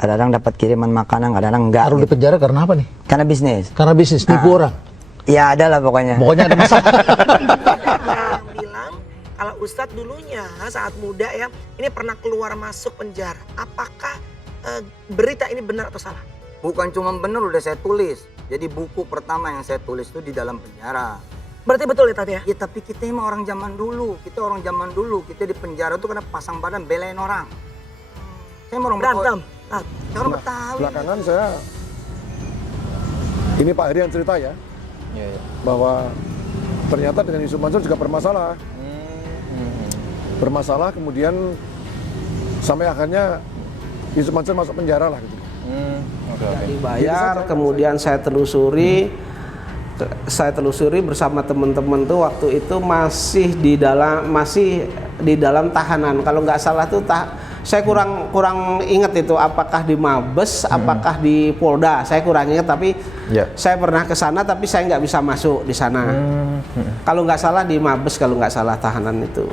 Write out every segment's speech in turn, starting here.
Kadang-kadang dapat kiriman makanan, kadang-kadang enggak. Taruh di Gitu. penjara karena apa nih? Karena bisnis. Karena bisnis, nipu orang. Ya ada lah pokoknya. Pokoknya ada masalah. Yang bilang kalau Ustadz dulunya saat muda ya, ini pernah keluar masuk penjara. Apakah berita ini benar atau salah? Bukan cuma benar, udah saya tulis. Jadi buku pertama yang saya tulis itu di dalam penjara. Berarti betul ya Tati ya? Ya tapi kita emang orang zaman dulu. Kita orang zaman dulu. Kita di penjara tuh karena pasang badan belain orang. Saya mau orang Berantem. Orang Betawi. Belakangan saya, ini Pak Heri yang cerita ya, bahwa ternyata dengan Yusuf Mansur juga bermasalah. Bermasalah kemudian sampai akhirnya Yusuf Mansur masuk penjara lah gitu. Dibayar, kemudian saya telusuri bersama teman-teman tuh waktu itu masih di dalam tahanan. Kalau nggak salah tuh saya kurang ingat itu apakah di Mabes, apakah di Polda. Saya kurang ingat, tapi saya pernah ke sana tapi saya nggak bisa masuk di sana. Kalau nggak salah di Mabes, kalau nggak salah tahanan itu.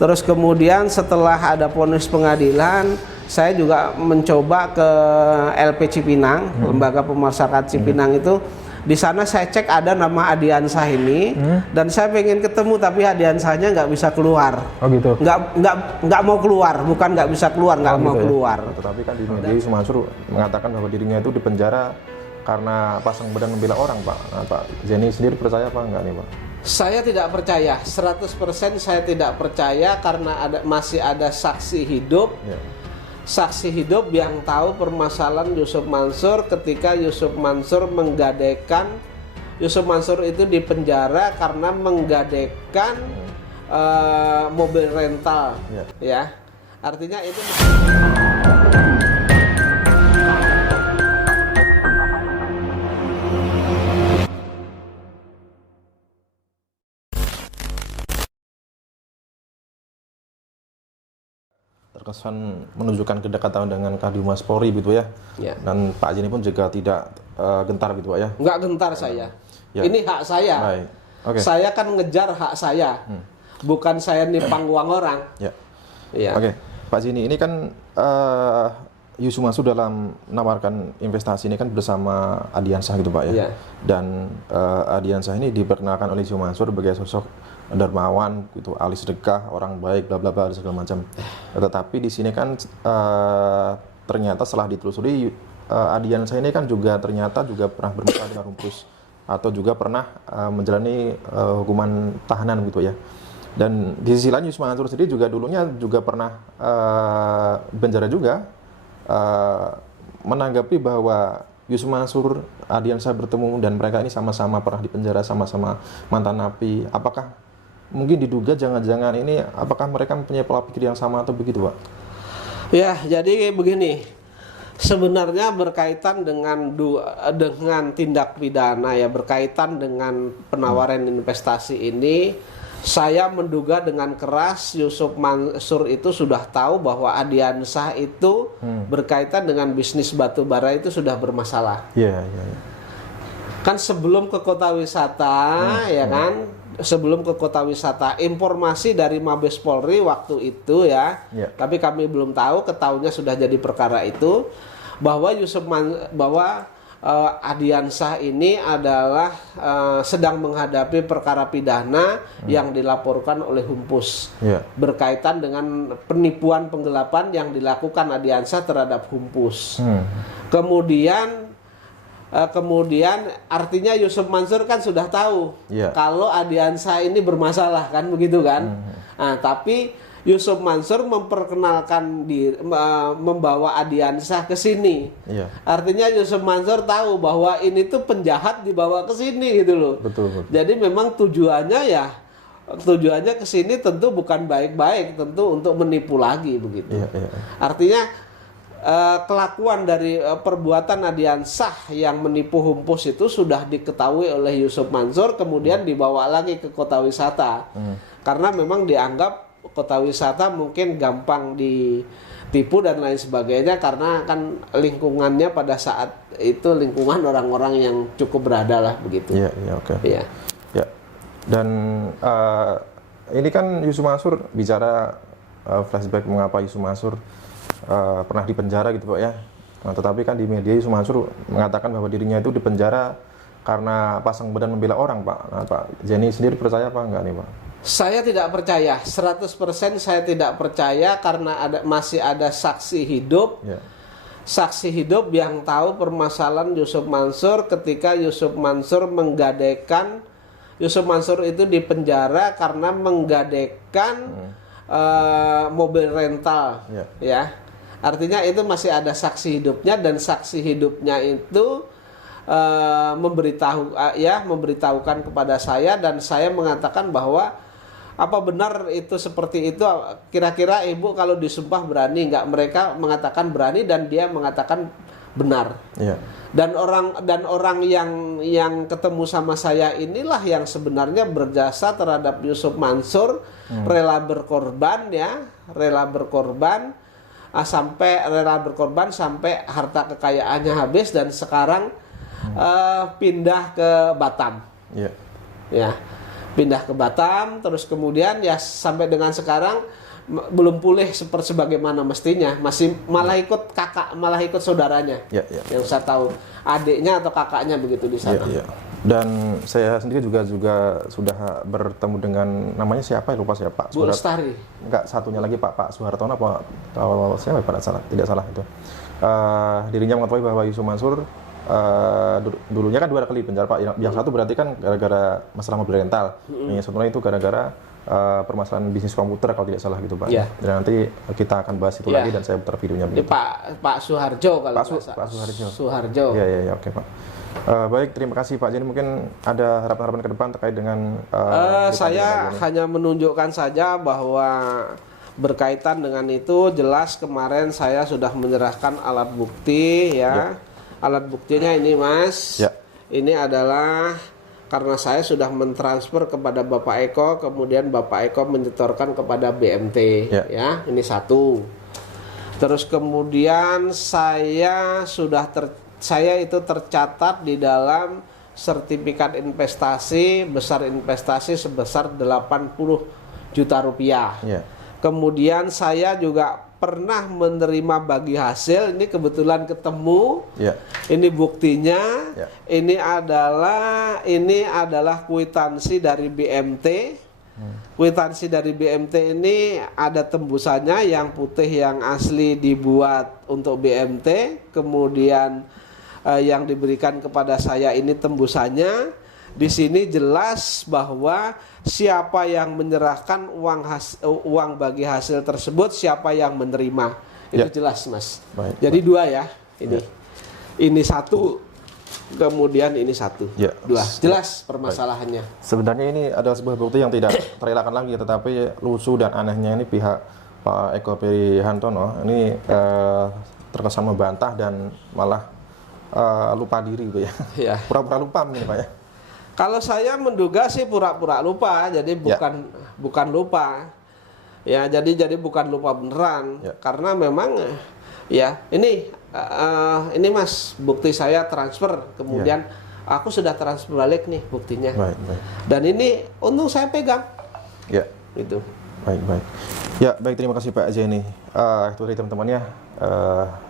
Terus kemudian setelah ada vonis pengadilan, saya juga mencoba ke LP Cipinang, Lembaga Pemasyarakatan Cipinang itu. Di sana saya cek ada nama Adiansah ini, dan saya pengen ketemu tapi Adiansahnya nggak bisa keluar. Oh gitu. Nggak mau keluar, bukan nggak bisa keluar, nggak mau gitu keluar. Ya? Tetapi kan di media Yusuf Mansur mengatakan bahwa dirinya itu dipenjara karena pasang badan membela orang, Pak. Nah, Pak Zeni sendiri percaya apa enggak nih, Pak? Saya tidak percaya, 100% saya tidak percaya karena masih ada saksi hidup. Saksi hidup yang tahu permasalahan Yusuf Mansur ketika Yusuf Mansur menggadaikan Yusuf Mansur itu di penjara karena menggadaikan mobil rental, ya. Artinya itu terkesan menunjukkan kedekatan dengan Kadimas Polri gitu ya. Dan Pak Zeni pun juga tidak gentar gitu Pak ya. nggak gentar saya. Ini hak saya. Baik. Oke. Saya kan ngejar hak saya, bukan saya nimpang uang orang. Oke, Pak Zeni, ini kan Yusuf Mansur dalam menawarkan investasi ini kan bersama Adiansah gitu Pak ya. Dan Adiansah ini diperkenalkan oleh Yusuf Mansur sebagai sosok dermawan gitu, ahli sedekah, orang baik, bla bla bla segala macam. Tetapi di sini kan ternyata setelah ditelusuri Adiansah ini kan juga ternyata juga pernah bermasalah dengan Rumpus atau juga pernah menjalani hukuman tahanan gitu ya. Dan di sisi lain Yusuf Mansur sendiri juga dulunya juga pernah penjara juga, menanggapi bahwa Yusuf Mansur, Adiansah bertemu dan mereka ini sama-sama pernah dipenjara, sama-sama mantan napi. Apakah mungkin diduga jangan-jangan ini apakah mereka mempunyai pola pikir yang sama atau begitu, Pak? Ya, jadi begini. Sebenarnya berkaitan dengan tindak pidana ya, berkaitan dengan penawaran investasi ini, saya menduga dengan keras Yusuf Mansur itu sudah tahu bahwa Adiansah itu berkaitan dengan bisnis batu bara itu sudah bermasalah. Kan sebelum ke kota wisata, ya kan? Sebelum ke kota wisata, informasi dari Mabes Polri waktu itu ya, tapi kami belum tahu, ketahuinya sudah jadi perkara itu, bahwa Adiansah ini adalah sedang menghadapi perkara pidana yang dilaporkan oleh Humpus berkaitan dengan penipuan penggelapan yang dilakukan Adiansah terhadap Humpus. Kemudian artinya Yusuf Mansur kan sudah tahu kalau Adiansah ini bermasalah kan begitu kan. Nah, tapi Yusuf Mansur memperkenalkan membawa Adiansah ke sini. Artinya Yusuf Mansur tahu bahwa ini tuh penjahat dibawa ke sini gitu loh. Betul. Jadi memang tujuannya ke sini tentu bukan baik-baik, tentu untuk menipu lagi begitu. Artinya kelakuan dari perbuatan Adiansah yang menipu Humpus itu sudah diketahui oleh Yusuf Mansur, kemudian dibawa lagi ke kota wisata. Karena memang dianggap kota wisata mungkin gampang ditipu dan lain sebagainya, karena kan lingkungannya pada saat itu lingkungan orang-orang yang cukup berada lah begitu. Dan ini kan Yusuf Mansur bicara flashback mengapa Yusuf Mansur pernah dipenjara gitu Pak ya. Nah, tetapi kan di media Yusuf Mansur mengatakan bahwa dirinya itu dipenjara karena pasang badan membela orang, Pak. Nah, Pak Jenny sendiri percaya apa enggak nih, Pak? Saya tidak percaya, 100% saya tidak percaya karena masih ada saksi hidup. Ya. Saksi hidup yang tahu permasalahan Yusuf Mansur ketika Yusuf Mansur menggadaikan, Yusuf Mansur itu dipenjara karena menggadaikan mobil rental, ya. Artinya itu masih ada saksi hidupnya, dan saksi hidupnya itu memberitahukan kepada saya, dan saya mengatakan bahwa apa benar itu seperti itu? Kira-kira ibu kalau disumpah berani nggak? Mereka mengatakan berani dan dia mengatakan benar. Iya. Dan orang yang ketemu sama saya inilah yang sebenarnya berjasa terhadap Yusuf Mansur, rela berkorban sampai harta kekayaannya habis dan sekarang pindah ke Batam. Iya. Ya. Pindah ke Batam, terus kemudian ya sampai dengan sekarang belum pulih sebagaimana mestinya, masih malah ikut saudaranya, yang saya tahu adiknya atau kakaknya begitu di sana. Dan saya sendiri juga sudah bertemu dengan, namanya siapa, lupa saya, Pak Bu Lestari. Enggak, satunya lagi Pak Soehartono apa siapa, tidak salah itu. Dirinya mengetahui bahwa Yusuf Mansur dulunya kan 2 kali penjara, Pak. Yang satu berarti kan gara-gara masalah mobil rental. Yang satunya itu gara-gara permasalahan bisnis komputer kalau tidak salah gitu, Pak. Dan nanti kita akan bahas itu lagi dan saya putar videonya. Pak Suharjo kalau Pak Suharjo. Suharjo. Ya, oke, Pak. Baik, terima kasih Pak Jenny. Mungkin ada harapan-harapan ke depan terkait dengan saya hanya menunjukkan saja bahwa berkaitan dengan itu, jelas kemarin saya sudah menyerahkan alat bukti ya. Alat buktinya ini, Mas. Ini adalah karena saya sudah mentransfer kepada Bapak Eko, kemudian Bapak Eko menyetorkan kepada BMT, ya. Ini satu. Terus kemudian saya itu tercatat di dalam sertifikat investasi sebesar 80 juta rupiah. Kemudian saya juga pernah menerima bagi hasil, ini kebetulan ketemu. Ini buktinya. Ini adalah kwitansi dari BMT. Kwitansi dari BMT ini ada tembusannya, yang putih yang asli dibuat untuk BMT, kemudian yang diberikan kepada saya ini tembusannya. Di sini jelas bahwa siapa yang menyerahkan uang bagi hasil tersebut, siapa yang menerima. Itu jelas, Mas. Jadi 2 ya. Ini 1, kemudian ini 1. 2. Jelas permasalahannya. Sebenarnya ini adalah sebuah bukti yang tidak terelakkan lagi, tetapi lucu dan anehnya ini pihak Pak Eko Perihantono ini terkesan membantah dan malah lupa diri gitu ya. Pura-pura lupa mungkin, Pak ya. Kalau saya menduga sih pura-pura lupa, jadi bukan lupa. Ya, jadi bukan lupa beneran. Karena memang ya ini Mas, bukti saya transfer, kemudian aku sudah transfer balik nih buktinya. Dan ini untung saya pegang. Itu. Baik. Ya, baik, terima kasih Pak Jenny. Itu dari teman-teman ya.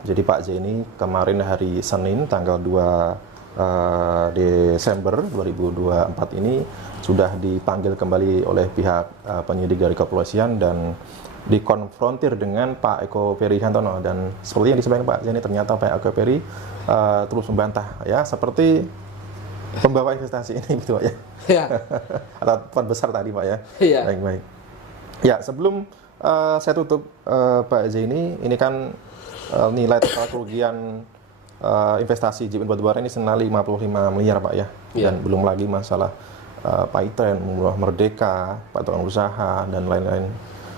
Jadi Pak Jenny kemarin hari Senin tanggal 2 Desember 2024 ini sudah dipanggil kembali oleh pihak penyidik dari kepolisian dan dikonfrontir dengan Pak Eko Perihantono. Dan seperti yang disampaikan Pak Jenny, ternyata Pak Eko Peri terus membantah ya, seperti pembawa investasi ini gitu Pak ya. Atau tempat besar tadi Pak ya. Baik. Ya, sebelum saya tutup Pak Jenny, ini kan nilai total kerugian investasi Jimin Batubara ini senilai 55 miliar Pak ya. Dan belum lagi masalah Paitren, Merdeka, Pak Tukang Usaha dan lain-lain,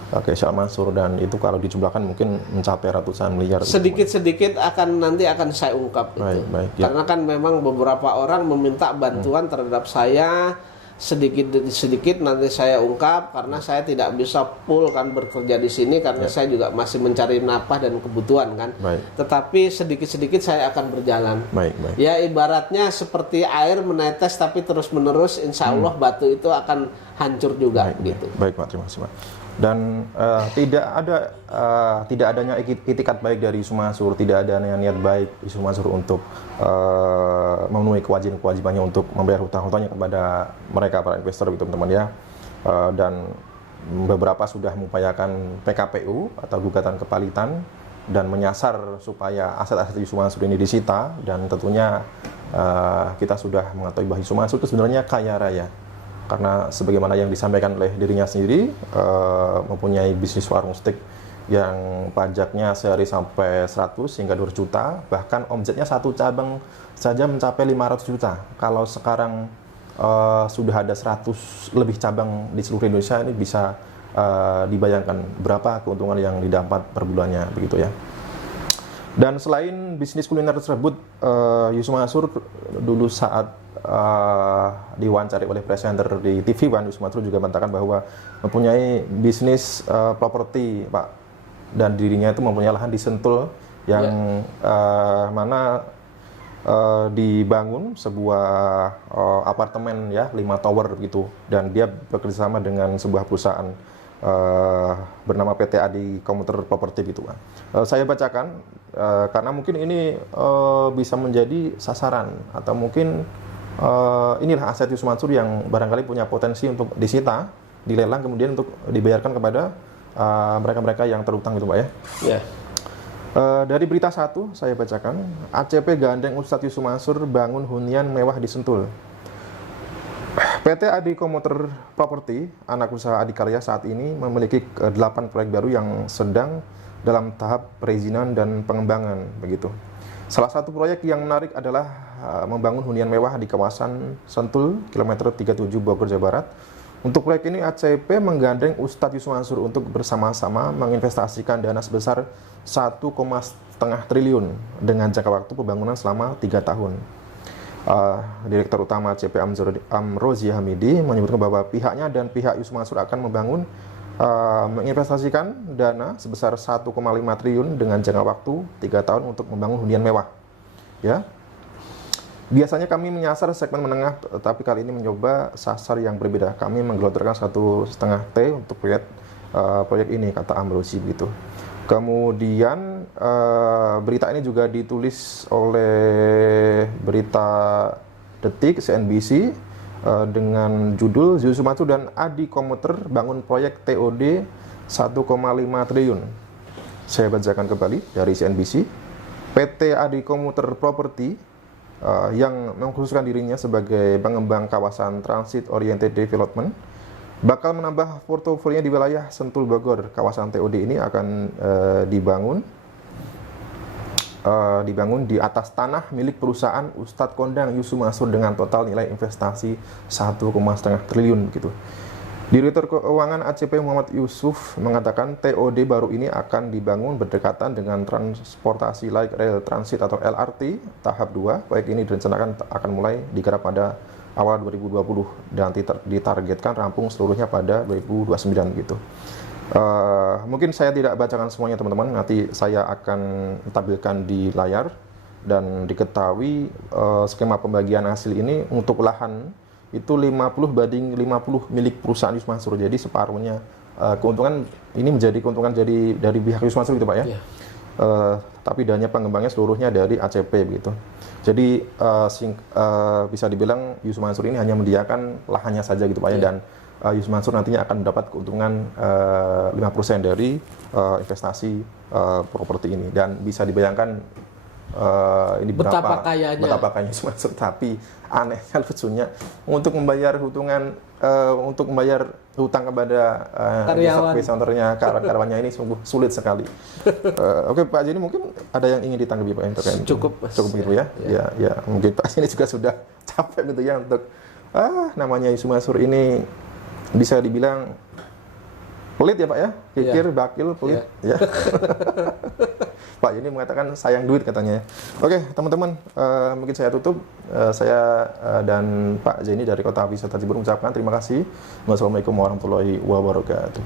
kayak Syah Mansur, dan itu kalau dijumlahkan mungkin mencapai ratusan miliar. Sedikit-sedikit nanti akan saya ungkap itu. Karena kan memang beberapa orang meminta bantuan terhadap saya, sedikit nanti saya ungkap, karena saya tidak bisa full kan bekerja di sini karena saya juga masih mencari nafkah dan kebutuhan kan. Tetapi sedikit-sedikit saya akan berjalan. Ya, ibaratnya seperti air menetes tapi terus-menerus, insya Allah batu itu akan hancur juga gitu. Baik Pak, terima kasih Pak. Dan tidak adanya itikat baik dari Yusu Mansur, tidak adanya niat baik Yusu Mansur untuk memenuhi kewajibannya untuk membayar hutang-hutangnya kepada mereka para investor gitu teman-teman ya. Dan beberapa sudah mengupayakan PKPU atau gugatan kepalitan dan menyasar supaya aset-aset Yusu Mansur ini disita, dan tentunya kita sudah mengetahui bahwa Yusu Mansur itu sebenarnya kaya raya. Karena sebagaimana yang disampaikan oleh dirinya sendiri, mempunyai bisnis warung steak yang pajaknya sehari sampai 100 hingga 200 juta, bahkan omsetnya satu cabang saja mencapai 500 juta. Kalau sekarang sudah ada 100 lebih cabang di seluruh Indonesia, ini bisa dibayangkan berapa keuntungan yang didapat per bulannya begitu ya. Dan selain bisnis kuliner tersebut, Yusu Mansur dulu saat diwawancara oleh presenter di TV One, Yusu Mansur juga mengatakan bahwa mempunyai bisnis properti, Pak, dan dirinya itu mempunyai lahan di Sentul yang mana dibangun sebuah apartemen ya, 5 tower gitu, dan dia bekerjasama dengan sebuah perusahaan bernama PT Adi Komuter Property gitu, Pak. Saya bacakan karena mungkin ini bisa menjadi sasaran, atau mungkin inilah aset Yusu Mansur yang barangkali punya potensi untuk disita, dilelang, kemudian untuk dibayarkan kepada mereka-mereka yang terutang gitu, Pak ya. Yeah. Dari berita 1 saya bacakan, ACP gandeng Ustadz Yusu Mansur bangun hunian mewah di Sentul. PT Adi Komuter Property, anak usaha Adikarya, saat ini memiliki 8 proyek baru yang sedang dalam tahap perizinan dan pengembangan begitu. Salah satu proyek yang menarik adalah membangun hunian mewah di kawasan Sentul, kilometer 37 Bogor, Jawa Barat. Untuk proyek ini ACP menggandeng Ustadz Yusu Mansur untuk bersama-sama menginvestasikan dana sebesar 1,5 triliun dengan jangka waktu pembangunan selama 3 tahun. Direktur Utama ACP Amrozi Hamidi menyebutkan bahwa pihaknya dan pihak Yusu Mansur akan menginvestasikan dana sebesar 1,5 triliun dengan jangka waktu 3 tahun untuk membangun hunian mewah. Ya. Biasanya kami menyasar segmen menengah, tapi kali ini mencoba sasar yang berbeda. Kami menggelontorkan 1,5 T untuk proyek ini, kata Amrozi begitu. Kemudian berita ini juga ditulis oleh berita Detik, CNBC, dengan judul Yusu Mansur dan Adi Komuter bangun proyek TOD 1,5 triliun. Saya bacakan kembali dari CNBC. PT Adi Komuter Property yang mengkhususkan dirinya sebagai pengembang kawasan Transit Oriented Development bakal menambah portofolionya di wilayah Sentul Bogor. Kawasan TOD ini akan dibangun di atas tanah milik perusahaan Ustadz Kondang Yusu Mansur dengan total nilai investasi 1,5 triliun gitu. Direktur Keuangan ACP Muhammad Yusuf mengatakan TOD baru ini akan dibangun berdekatan dengan transportasi light rail transit atau LRT tahap 2. Proyek ini direncanakan akan mulai digarap pada awal 2020 dan ditargetkan rampung seluruhnya pada 2029 gitu. Mungkin saya tidak bacakan semuanya teman-teman, nanti saya akan tampilkan di layar, dan diketahui skema pembagian hasil ini untuk lahan itu 50/50 milik perusahaan Yusu Mansur, jadi separuhnya keuntungan ini menjadi keuntungan dari pihak Yusu Mansur gitu Pak ya. Yeah. Tapi dananya pengembangnya seluruhnya dari ACP begitu. Jadi bisa dibilang Yusu Mansur ini hanya menyediakan lahannya saja gitu Pak ya, dan Yusu Mansur nantinya akan mendapat keuntungan 5% dari investasi properti ini, dan bisa dibayangkan ini betapa kayanya Yusu Mansur. Tapi anehnya, lucunya, untuk membayar hutang kepada karyawannya ini sungguh sulit sekali. Oke Pak Jeni, mungkin ada yang ingin ditanggapi Pak yang terkait cukup begitu ya? Ya, mungkin Pak Jeni juga sudah capek gitu ya untuk namanya Yusu Mansur ini bisa dibilang pelit ya Pak ya, kikir, bakil, pelit ya. Pak Jeni mengatakan sayang duit katanya. Oke teman-teman, mungkin saya tutup. Saya dan Pak Jeni dari Kota Wisata Jember mengucapkan terima kasih. Wassalamualaikum warahmatullahi wabarakatuh.